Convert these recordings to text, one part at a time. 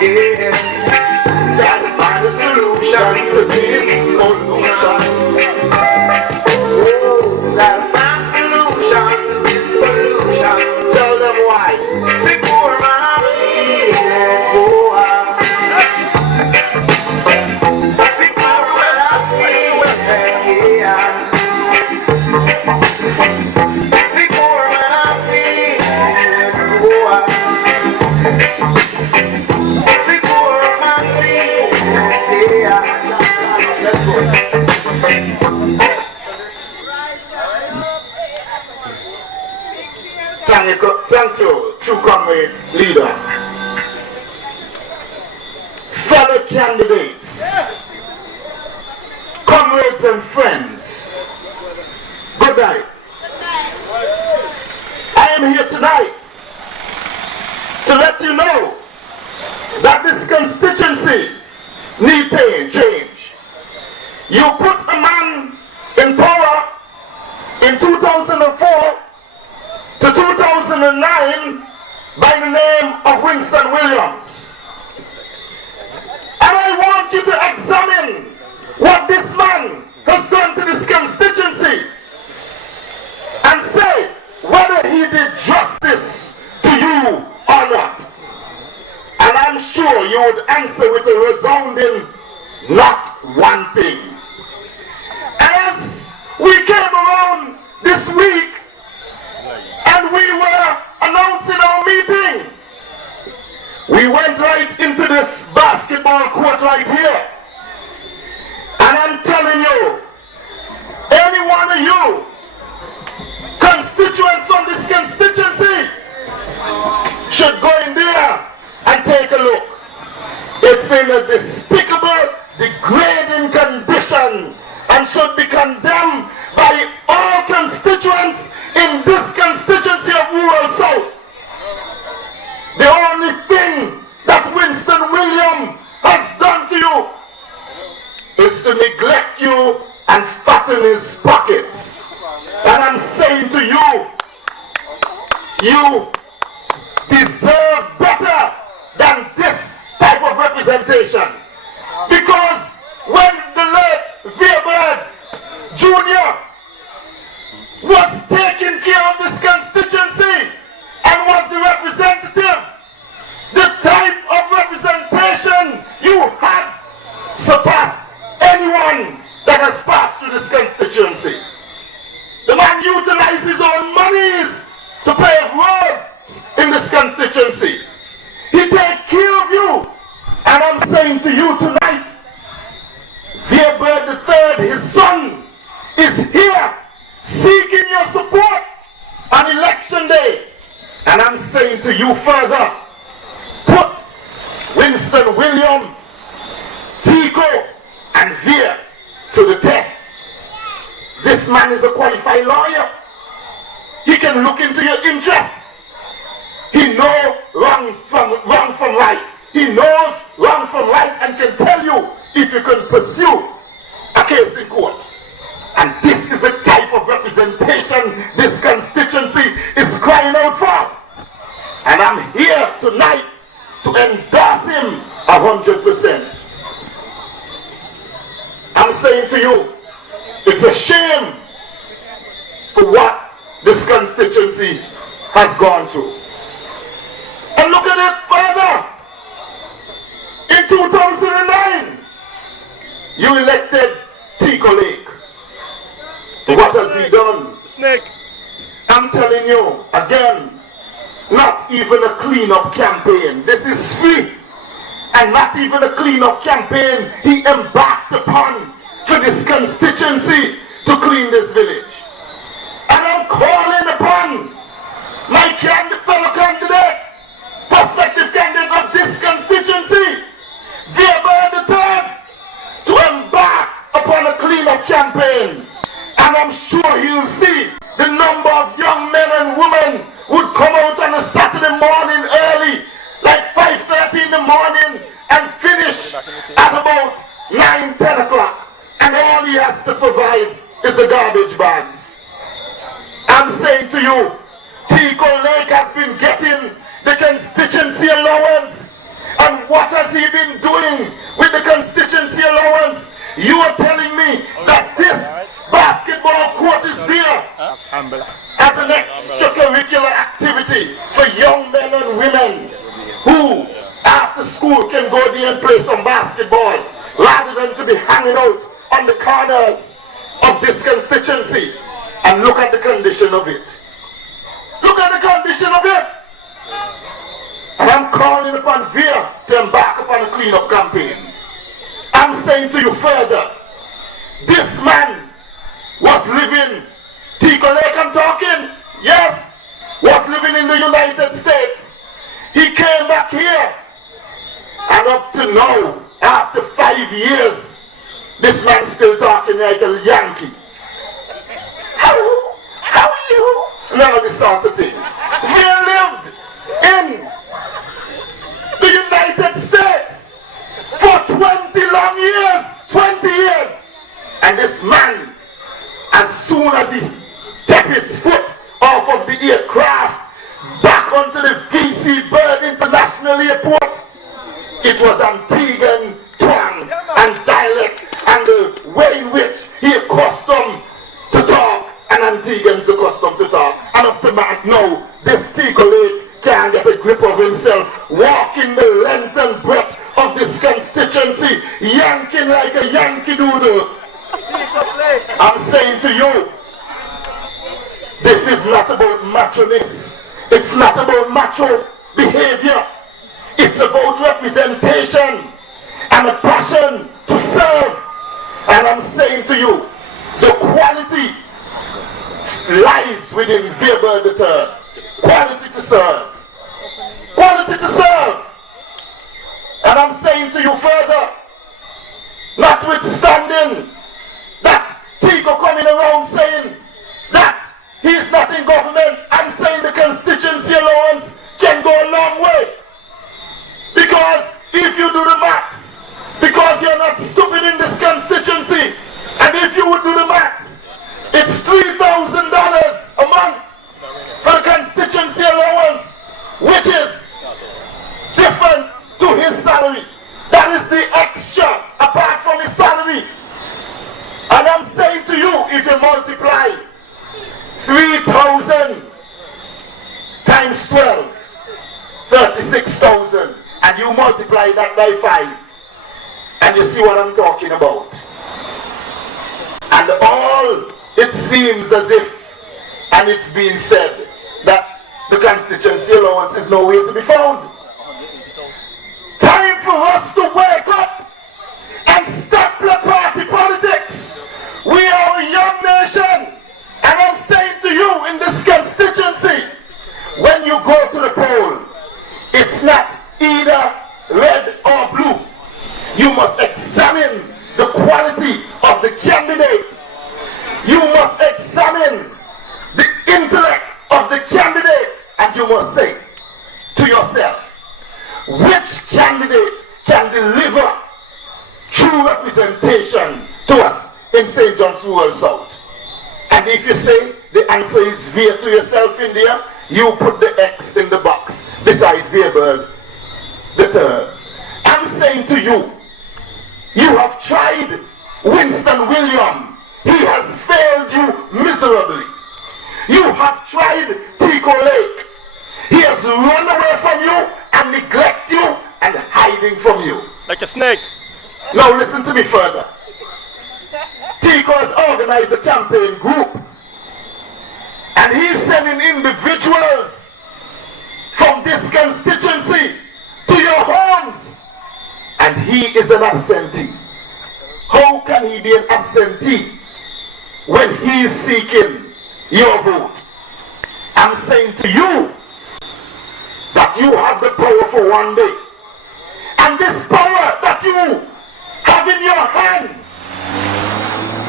Yeah. Gotta find a solution to this pollution. Oh, gotta find a solution to this pollution. Tell them why. The poor man go out. The poor Thank you, true comrade leader. Fellow candidates, comrades and friends, good night. I am here tonight to let you know that this constituency needs change. You put a man in power in 2004 to 2009 by the name of Winston Williams. And I want you to examine what this man has done to this constituency and say whether he did justice to you or not. And I'm sure you would answer with a resounding not one thing. As we came around this week and we were announcing our meeting, we went right into this basketball court right here. And I'm telling you, any one of you constituents from this constituency should go in there and take a look. It's in a despicable, degrading condition and should be condemned by all constituents in this constituency of rural South. The only thing that Winston Williams has done to you is to neglect you and fatten his pockets. And I'm saying to you, you deserve better than this type of representation. Because when the late Veerbird Jr. was taking care of this constituency and was the representative, the type of representation you had surpassed anyone that has passed through this constituency. The man utilized his own monies to pave roads in this constituency. He takes care of you. And I'm saying to you tonight, Veerbird III, his son, is here seeking your support on election day. And I'm saying to you further, put Winston Williams, Tico, and Veer to the test. This man is a qualified lawyer. He can look into your interests. He knows wrong from right. He knows wrong from right and can tell you if you can pursue a case in court. And this is the type of representation this constituency is crying out for. And I'm here tonight to endorse him 100%. I'm saying to you, it's a shame for what this constituency has gone through. And look at it further. In 2009, you elected Tico Lake. What has he done? Snake. I'm telling you, again, not even a clean-up campaign. This is free. And not even a clean-up campaign he embarked upon for this constituency to clean this village. And I'm calling upon my fellow candidate, prospective candidate of this constituency, Veerbird III, to embark upon a clean-up campaign. And I'm sure you'll see the number of young men and women would come out on a Saturday morning early, like 5:30 in the morning, and finish at about 9, 10 o'clock. And all he has to provide is the garbage bags. I'm saying to you, Tico Lake has been getting the constituency allowance. And what he been doing with the constituency allowance? You are telling me that this basketball court is there as an extracurricular activity for young men and women who after school can go there and play some basketball rather than to be hanging out on the corners of this constituency. And look at the condition of it. Look at the condition of it. And I'm calling upon VIA to embark upon a cleanup campaign. I'm saying to you further, this man was living, Tico Lake I'm talking, yes, was living in the United States. He came back here, and up to now, after 5 years, this man's still talking like a Yankee. How are you? None of this sort of thing. He lived in the United States for 20 long years, 20 years. And this man, as soon as he stepped his foot off of the aircraft back onto the VC Bird International Airport, it was Antiguan twang and dialect and the way in which he accustomed to talk and Antiguans accustomed to talk. And up to now, this Tico Lake can't get a grip of himself, walking the length and breadth of this constituency, yanking like a Yankee Doodle. I'm saying to you, this is not about macho-ness. It's not about macho behavior. It's about representation and a passion to serve. And I'm saying to you, the quality lies within Weber III. Quality to serve. Quality to serve. And I'm saying to you further, notwithstanding that Tico coming around saying that he's not in government, I'm saying the constituency allowance can go a long way. Because if you do the maths, because you're not stupid in this constituency, and if you would do the maths, it's $3,000 a month for the constituency allowance, which is different to his salary. That is the extra apart from his salary. And I'm saying to you, if you multiply 3,000 times 12, 36,000, and you multiply that by 5, and you see what I'm talking about. And all it seems as if, and it's been said, that the constituency allowance is nowhere to be found. Time for us to wake up and stop the party politics. We are a young nation, and I'm saying to you in this constituency, when you go to the poll, it's not either red or blue. You must examine the quality of the candidate. You must examine the intellect of the candidate, and you must say to yourself, which candidate can deliver true representation to us in St. John's Rural South? And if you say the answer is Veer to yourself in there, you put the X in the box beside Weber III. I'm saying to you, you have tried Winston William. He has failed you miserably. You have tried Tico Lake. He has run away from you and neglect you and hiding from you. Like a snake. Now listen to me further. Tico has organized a campaign group, and he's sending individuals from this constituency to your homes, and he is an absentee. How can he be an absentee when he is seeking your vote? I'm saying to you that you have the power for one day, and this power that you have in your hand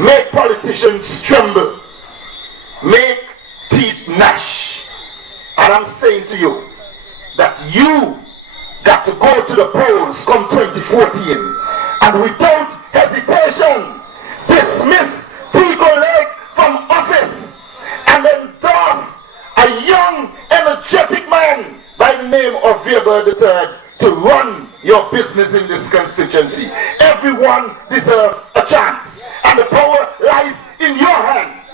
make politicians tremble, make teeth gnash. And I'm saying to you that you got to go to the polls come 2014 and without hesitation dismiss Tico Lake from office and endorse a young, energetic man by the name of Weber III to run your business in this constituency. Everyone deserves a chance, and the power lies in your hands.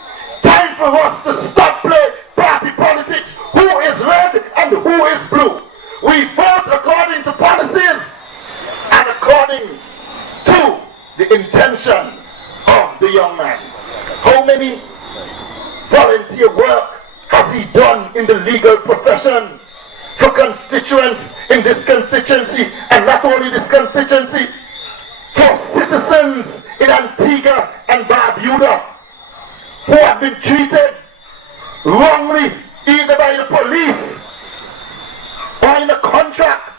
Time for us to stop play party politics. Who is red and who is blue? We vote according to policies and according to the intention of the young man. How many volunteer work has he done in the legal profession for constituents in this constituency, and not only this constituency, for citizens in Antigua and Barbuda who have been treated wrongly either by the police or in a contract.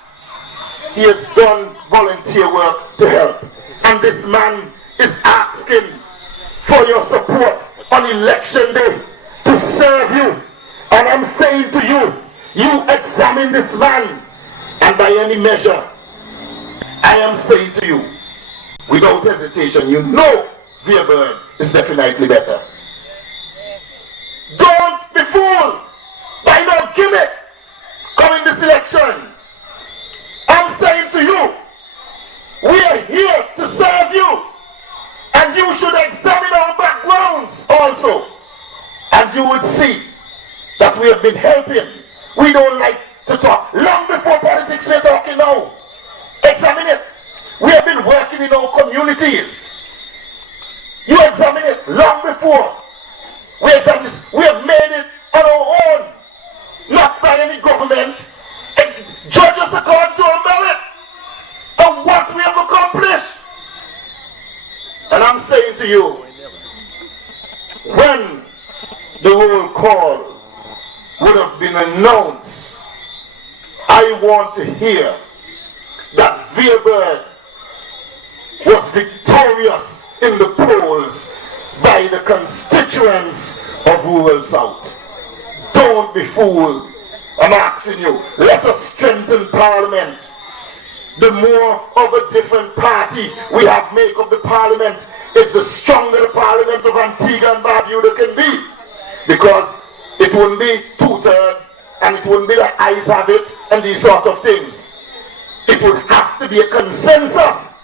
He has done volunteer work to help, and this man is asking for your support on election day to serve you. And I'm saying to you, you examine this man, and by any measure, I am saying to you, without hesitation, you know Weirburn is definitely better. Don't be fooled by no gimmick coming this election. I'm saying to you, we are here to serve you, and you should examine our backgrounds also, and you would see that we have been helping. We don't like to talk. Long before politics, we're talking now. Examine it. We have been working in our communities. You examine it long before. We examine this. We have made it on our own, not by any government. Judge us according to our merit and what we have accomplished. And I'm saying to you, when the roll call would have been announced, I want to hear that Weirburn was victorious in the polls by the constituents of Rural South. Don't be fooled. I'm asking you, let us strengthen Parliament. The more of a different party we have make up the Parliament, it's the stronger the Parliament of Antigua and Barbuda can be. Because it wouldn't be two-thirds, and it wouldn't be the ayes have it and these sort of things. It would have to be a consensus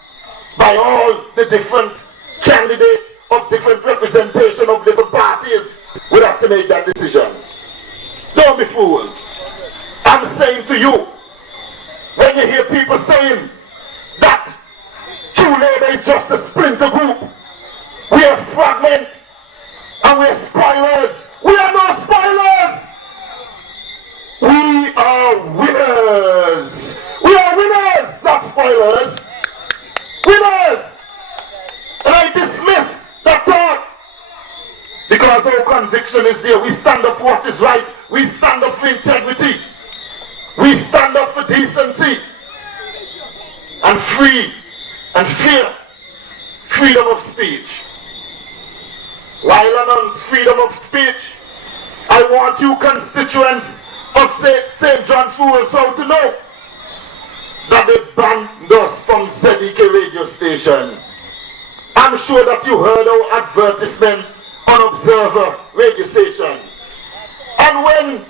by all the different candidates of different representation of different parties. Would have to make that decision. Don't be fooled. I'm saying to you, when you hear people saying that True Labour is just a splinter group, we are fragment and we're spoilers. We are no spoilers. We are winners. We are winners, not spoilers. Winners. And I dismiss that thought, because our conviction is there. We stand up for what is right. We stand up for integrity. We stand up for decency and free and fair freedom of speech. While on freedom of speech, I want you constituents of St. John's Rural South to know that they banned us from ZDK radio station. I'm sure that you heard our advertisement on Observer radio station. And when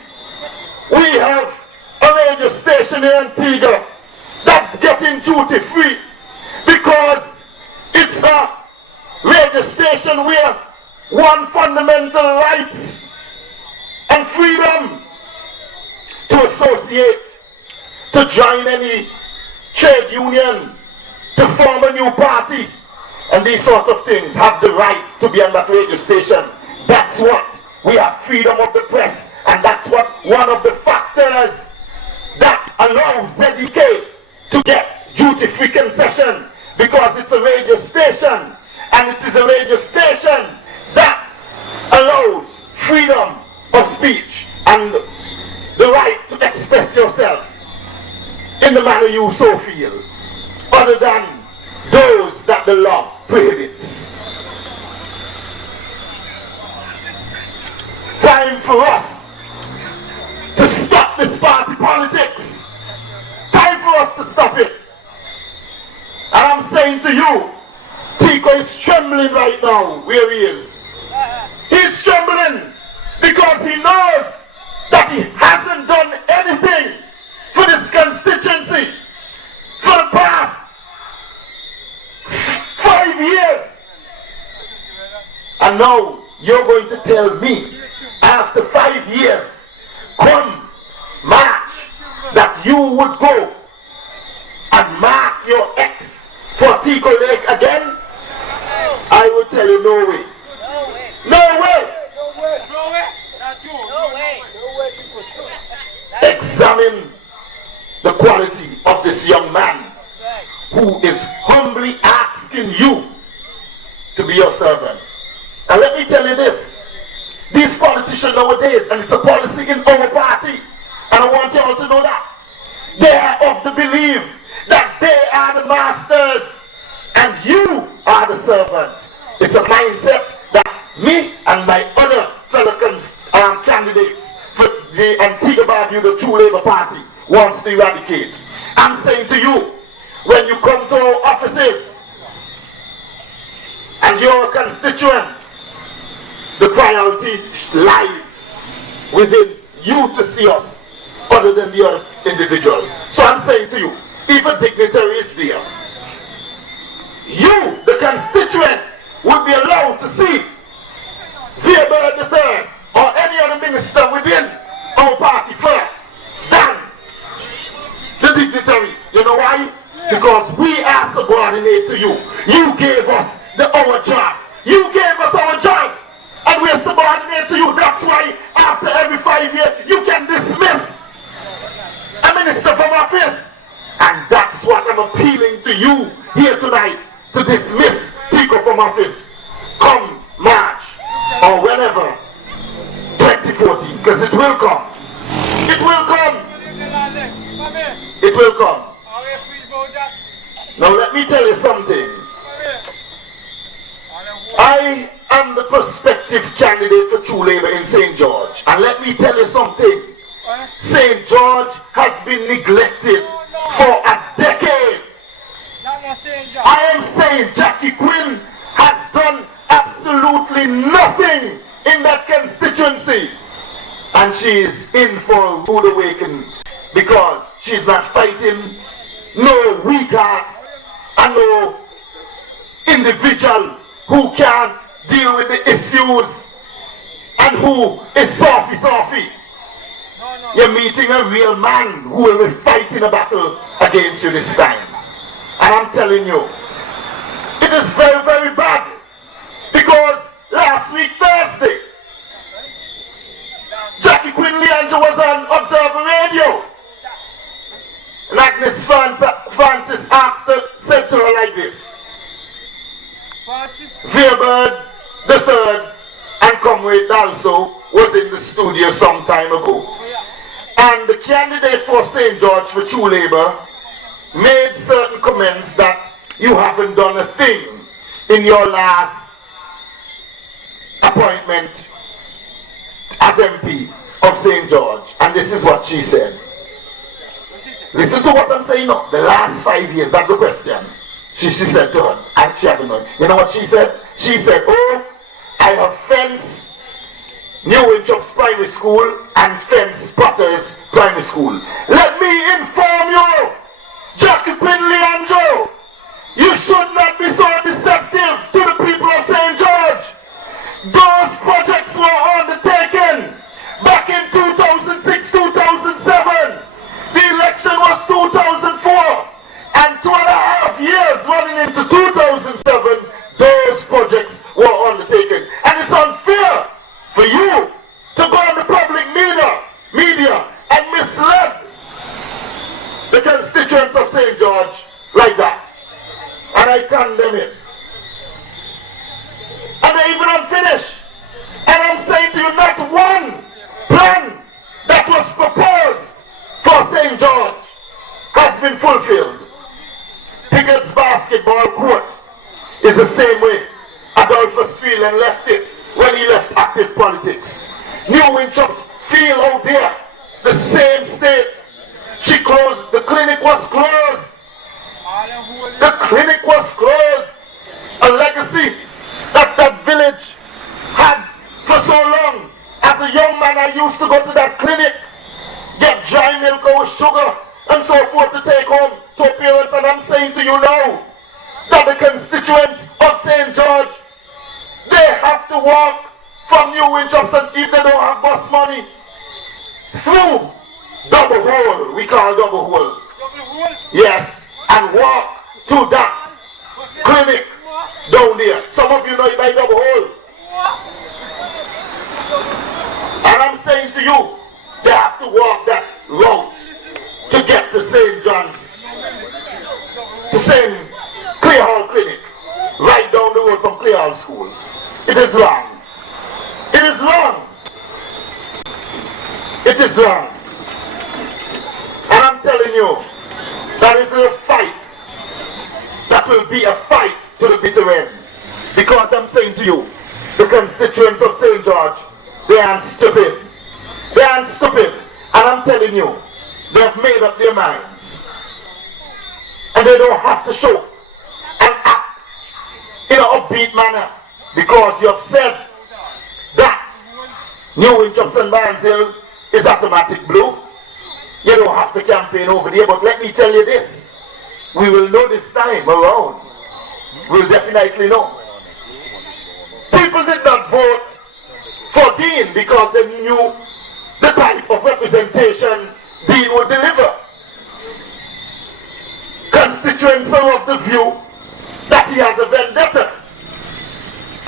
we have a radio station in Antigua that's getting duty free, because it's a radio station where one fundamental rights and freedom to associate, to join any trade union, to form a new party, and these sort of things, have the right to be on that radio station. That's what we have, freedom of the press, and that's what one of the factors that allows ZDK to get duty-free concession, because it's a radio station, and it is a radio station that allows freedom of speech and the right to express yourself in the manner you so feel, other than those that the law prohibits. Time for us to stop this party politics. Time for us to stop it. And I'm saying to you, Tico is trembling right now where he is. He's trembling because he knows that he hasn't done anything for this constituency, for the And now you're going to tell me, after 5 years, come March, that you would go and mark your ex for Tico Lake again? I will tell you, no way. No way. Examine the quality of this young man who is humbly asking you to be your servant. And let me tell you this. These politicians nowadays, and it's a policy in our party, and I want you all to know that, they are of the belief that they are the masters and you are the servant. It's a mindset that me and my other fellow candidates for the Antigua-Barbuda True Labour Party wants to eradicate. I'm saying to you, when you come to our offices and you're a constituent, the priority lies within you to see us other than the other individual. So I'm saying to you, if a dignitary is there, you, the constituent, would be allowed to see Weber III or any other minister within our party first than the dignitary. You know why? Because we are subordinate to you. You gave us our job. You gave us our job. And we are subordinate to you. That's why after every 5 years you can dismiss a minister from office. And that's what I'm appealing to you here tonight, to dismiss Tico from office come March or whenever 2014, because it will come. It will come. It will come. Now let me tell you something. I am the prospective candidate for True Labour in St. George. And let me tell you something. St. George has been neglected for a decade. I am saying Jackie Quinn has done absolutely nothing in that constituency. And she is in for a rude awakening because she's not fighting no weak heart and no individual who can't deal with the issues and who is softy. You're meeting a real man who will be fighting a battle against you this time. And I'm telling you, it is very, very bad. Because last week, Thursday, Jackie quinn-leandro was on Observer Radio. And Agnes Francis asked her, said to her like this. Weber III and Comrade Dalso was in the studio some time ago. And the candidate for St. George for True Labour made certain comments that you haven't done a thing in your last appointment as MP of St. George. And this is what she said. Listen to what I'm saying now. The last 5 years, that's the question. She said to her, and she hadn't known. You know what she said? She said, oh, I have fenced New Winchop's Primary School and fenced Potter's Primary School. Let me inform you, Jackie quinn-leandro, you should not be so deceptive to the people of St. George. Those projects were undertaken back in 2006, 2007. The election was 2004. And 2.5 years running into 2007, those projects were undertaken. And it's unfair for you to go on the public media and mislead the constituents of St. George like that. And I condemn it. And they're even unfinished. And I'm saying to you, not one plan that was proposed for St. George has been fulfilled. Piggott's basketball court is the same way Adolphus Phelan left it when he left active politics. New Winchop's field out there, the same state. She closed, the clinic was closed. The clinic was closed. A legacy that that village had for so long. As a young man, I used to go to that clinic, get dry milk or sugar and so forth to take home to parents. And I'm saying to you now that the constituents of St. George, they have to walk from New Winchester if they don't have bus money through Double Hole, we call Double Hole. Yes, and walk to that clinic down there. Some of you know it by Double Hole. And I'm saying to you, they have to walk that route to get to St. John's, to St. Clear Hall Clinic, right down the road from Clear Hall School. It is wrong. It is wrong. It is wrong. And I'm telling you, that is a fight. That will be a fight to the bitter end. Because I'm saying to you, the constituents of St. George, they aren't stupid. They aren't stupid. And I'm telling you, they have made up their minds. And they don't have to show and act in an upbeat manner. Because you have said that New Winchester and Barnesville is automatic blue. You don't have to campaign over there. But let me tell you this. We will know this time around. We'll definitely know. People did not vote for Dean because they knew the type of representation Dean would deliver. Constituents are of the view that he has a vendetta.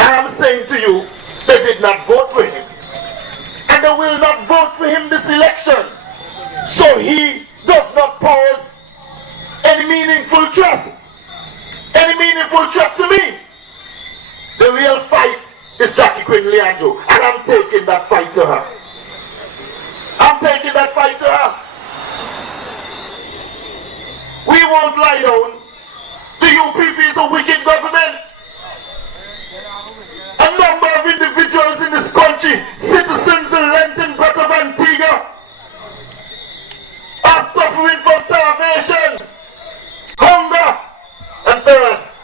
And I'm saying to you, they did not vote for him. And they will not vote for him this election. So he does not pose any meaningful threat. Any meaningful threat to me. The real fight is Jackie Quinn-Leandro. And I'm taking that fight to her. I'm taking that fight to her. We won't lie down. The UPP is a wicked government. A number of individuals in this country, citizens in Lenton, Breath of Antigua, are suffering from starvation, hunger, and thirst.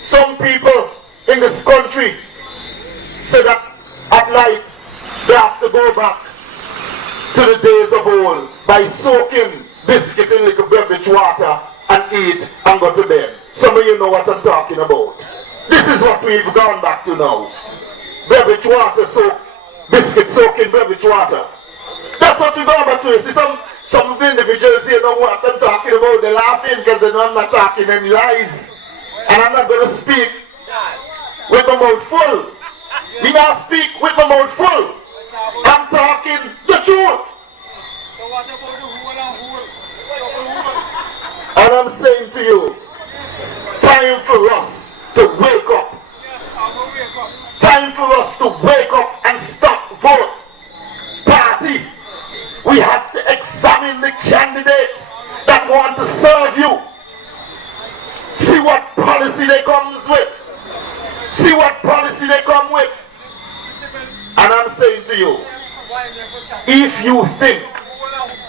Some people in this country say that at night they have to go back to the days of old by soaking biscuit in liquor beverage water and eat and go to bed. Some of you know what I'm talking about. This is what we've gone back to now. Beverage water soak, biscuit soaking beverage water. That's what we've gone back to. You see, some of the individuals here know what I'm talking about. They're laughing because they know I'm not talking any lies. And I'm not going to speak with my mouth full. Me not speak with my mouth full. I'm talking the truth. And I'm saying to you, time for us to wake up. Time for us to wake up and stop vote. Party. We have to examine the candidates that want to serve you. See what policy they come with. See what policy they come with. And I'm saying to you, if you think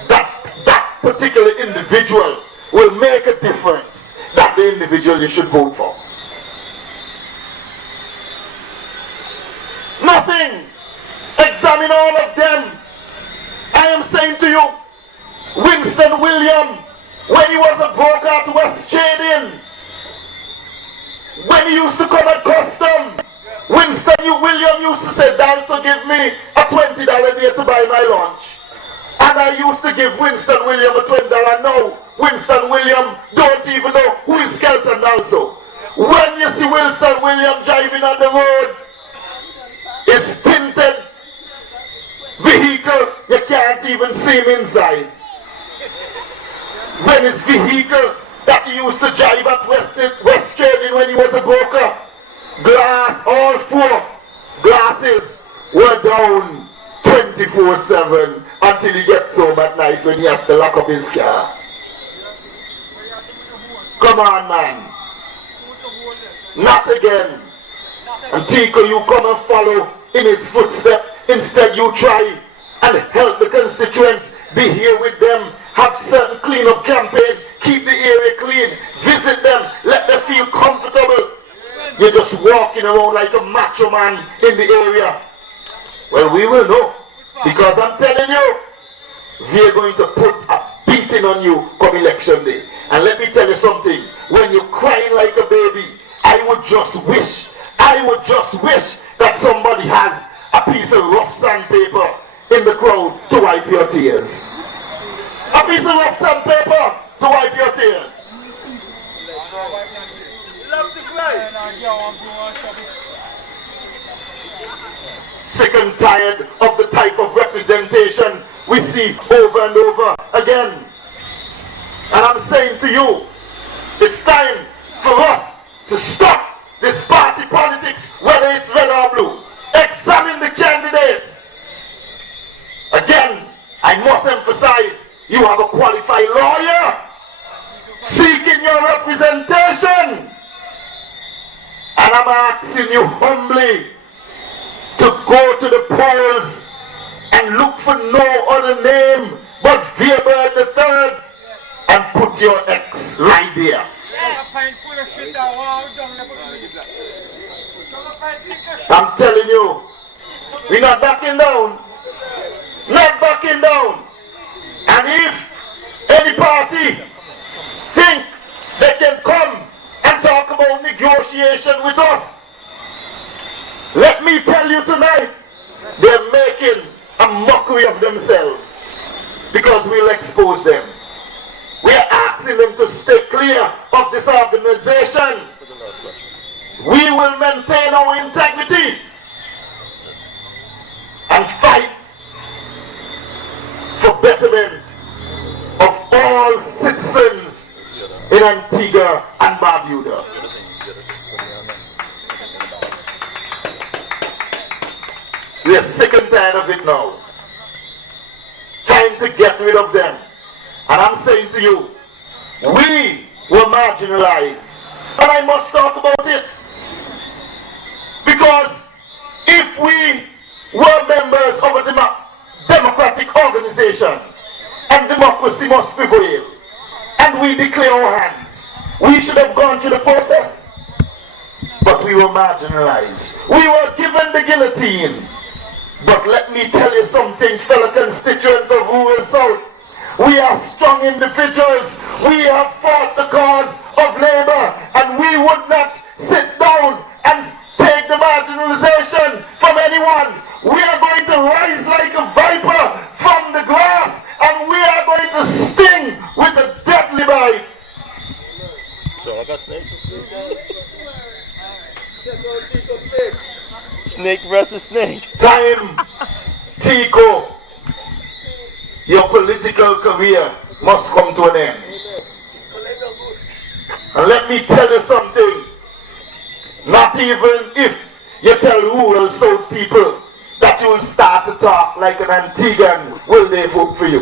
that that particular individual will make a difference, that's the individual you should vote for. Nothing. Examine all of them. I am saying to you, Winston William, when he was a broker at West Trading, when he used to come at custom, Winston William used to say, Dalso, give me a $20 there to buy my lunch. And I used to give Winston William a $20. No, Winston William don't even know who is Kelton Dalso. When you see Winston William driving on the road, it's tinted vehicle, you can't even see him inside. When his vehicle that he used to drive at West Trading when he was a broker, glass, all four glasses were down 24/7 until he gets home at night when he has to lock up his car. Come on, man. Not again. And Tico, you come and follow in his footsteps. Instead, you try and help the constituents. Be here with them. Have certain clean-up campaign. Keep the area clean. Visit them. Let them feel comfortable. You're just walking around like a macho man in the area. Well, we will know. Because I'm telling you, we're going to put a beating on you come election day. And let me tell you something. When you're crying like a baby, I would just wish tears. A piece of rough sandpaper to wipe your tears. Love to cry. Sick and tired of the type of representation we see over and over again. And I'm saying to you, it's time for us to stop this party politics, whether it's red or blue. Examine the candidates. Again, I must emphasize, you have a qualified lawyer seeking your representation. And I'm asking you humbly to go to the polls and look for no other name but Weber III and put your X right there. I'm telling you, we're not backing down. Not backing down. And if any party think they can come and talk about negotiation with us, let me tell you tonight, they're making a mockery of themselves, because we'll expose them. We are asking them to stay clear of this organization. We will maintain our integrity and fight for betterment of all citizens in Antigua and Barbuda. We are sick and tired of it now. Time to get rid of them. And I'm saying to you, we were marginalized. And I must talk about it. Because if we were members of a democratic organization, and democracy must prevail, and we declare our hands, we should have gone through the process. But we were marginalized. We were given the guillotine. But let me tell you something, fellow constituents of rural South. We are strong individuals. We have fought the cause of labor, and we would not sit down and take the marginalization from anyone. We are going to rise like a viper from the grass, and we are going to sting with a deadly bite. So like a snake. Snake versus snake. Time, Tico, your political career must come to an end. And let me tell you something. Not even if you tell rural South people that you will start to talk like an Antiguan, will they vote for you?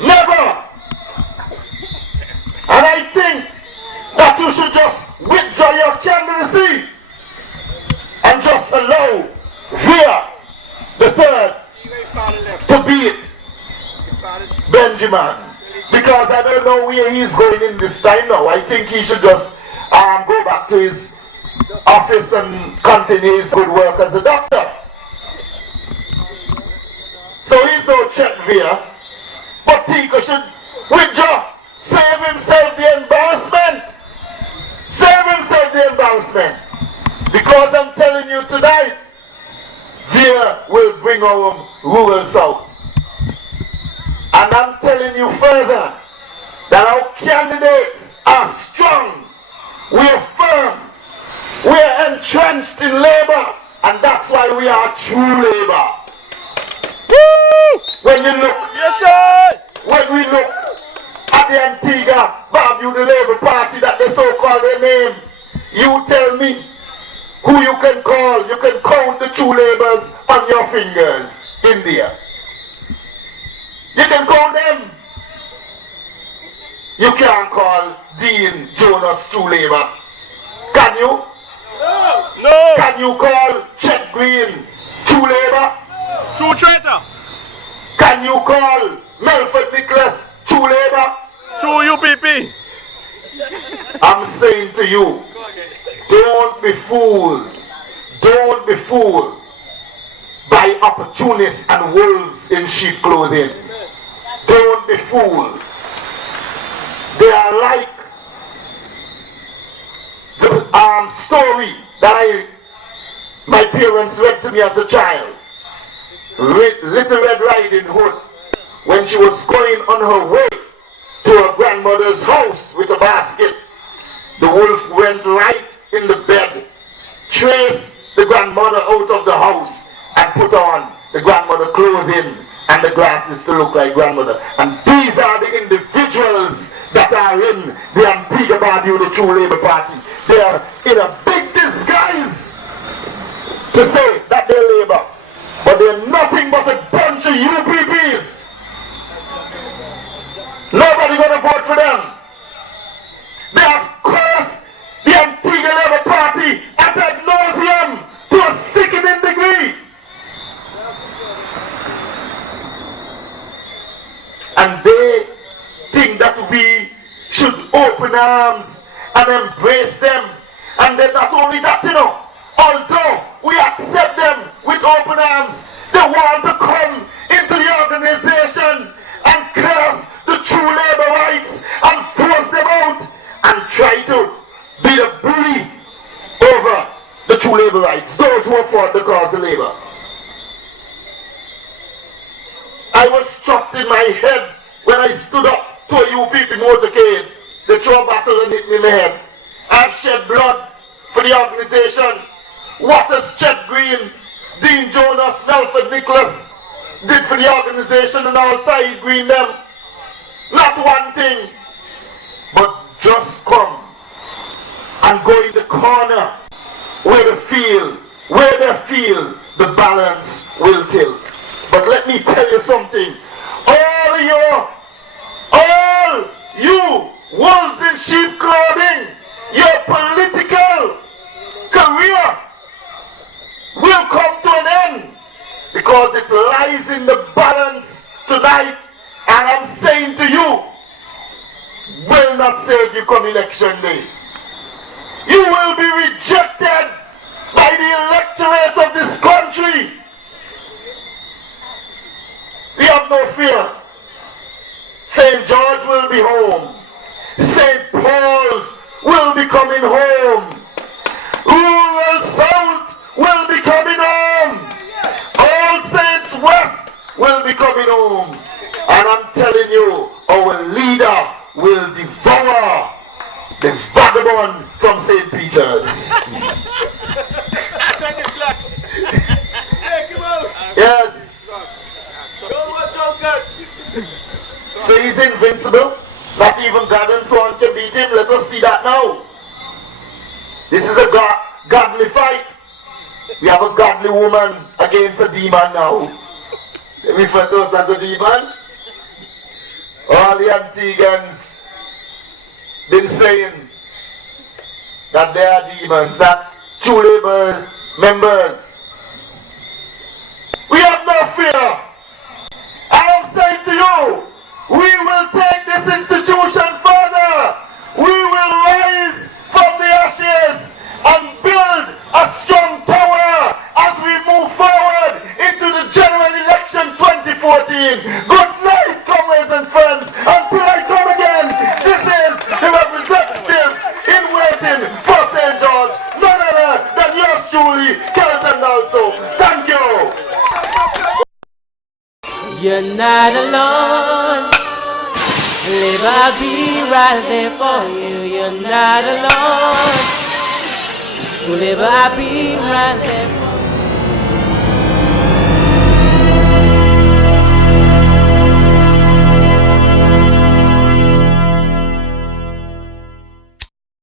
Never! And I think that you should just withdraw your candidacy and just allow Via the third to beat Benjamin. Because I don't know where he's going in this time now. I think he should just go back to his office and continue his good work as a doctor. So he's no check Via. But Tico should withdraw. Save himself the embarrassment. Save himself the embarrassment. Because I'm telling you tonight, Via will bring our rural South. And I'm telling you further that our candidates are strong. We are firm. We are entrenched in labor. And that's why we are true labor. Woo! When you look, Yes, sir! when we look at the Antigua Barbuda Labour Party that they so call their name, you tell me who you can call. You can count the true labourers on your fingers in there. You can call them. You can't call Dean Jonas true labour. Can you? No! No! Can you call Chet Green true labour? True traitor! Can you call Melford Nicholas true labour? True UPP! I'm saying to you, don't be fooled. Don't be fooled by opportunists and wolves in sheep clothing. Don't be fooled. They are like the story that my parents read to me as a child. Little Red Riding Hood, when she was going on her way to her grandmother's house with a basket, the wolf went right in the bed, chased the grandmother out of the house, and put on the grandmother clothing and the glasses to look like grandmother. And these are the individuals that are in the Antigua Barbuda True Labour Party. They are in a big disguise to say that they're Labour, but they're nothing but a bunch of UPPs. Nobody gonna vote for them. They have cursed the Antigua Labour Party ad nauseum to a sickening degree. And they think that we should open arms and embrace them. And then not only that, although we accept them with open arms, they want to come into the organization and curse the true labor rights and force them out and try to be the bully over the true labor rights, those who have fought the cause of labor. I was struck in my head when I stood up to a UPP motorcade. They threw a battle and hit me in the head. I've shed blood for the organization. What has Chet Green, Dean Jonas, Melford Nicholas did for the organization, and all side Green them. Not one thing, but just come and go in the corner where they feel the balance will tilt. But let me tell you something. All you wolves in sheep clothing, your political career will come to an end, because it lies in the balance tonight. And I'm saying to you, will not save you come election day. You will be rejected by the electorate of this country. We have no fear. St. George will be home. St. Paul's will be coming home. Rural South will be coming home. All Saints West will be coming home. And I'm telling you, our leader will devour the vagabond from St. Peter's. Yes. So he's invincible. Not even God and so on can beat him. Let us see that now. This is a godly fight. We have a godly woman against a demon now. They refer to us as a demon. All the Antiguans been saying that they are demons, that true labor members. We have no fear. I am saying to you, we will take this institution further. We will rise from the ashes and build a strong tower as we move forward into the general election 2014. Good night, comrades and friends. Until I come again, this is the representative in waiting for St. George, none other than yours truly, Kelton Dalso. Thank you. You're not alone. Labor, I'll be right there for you. You're not alone. So Labor, I'll be right there for you.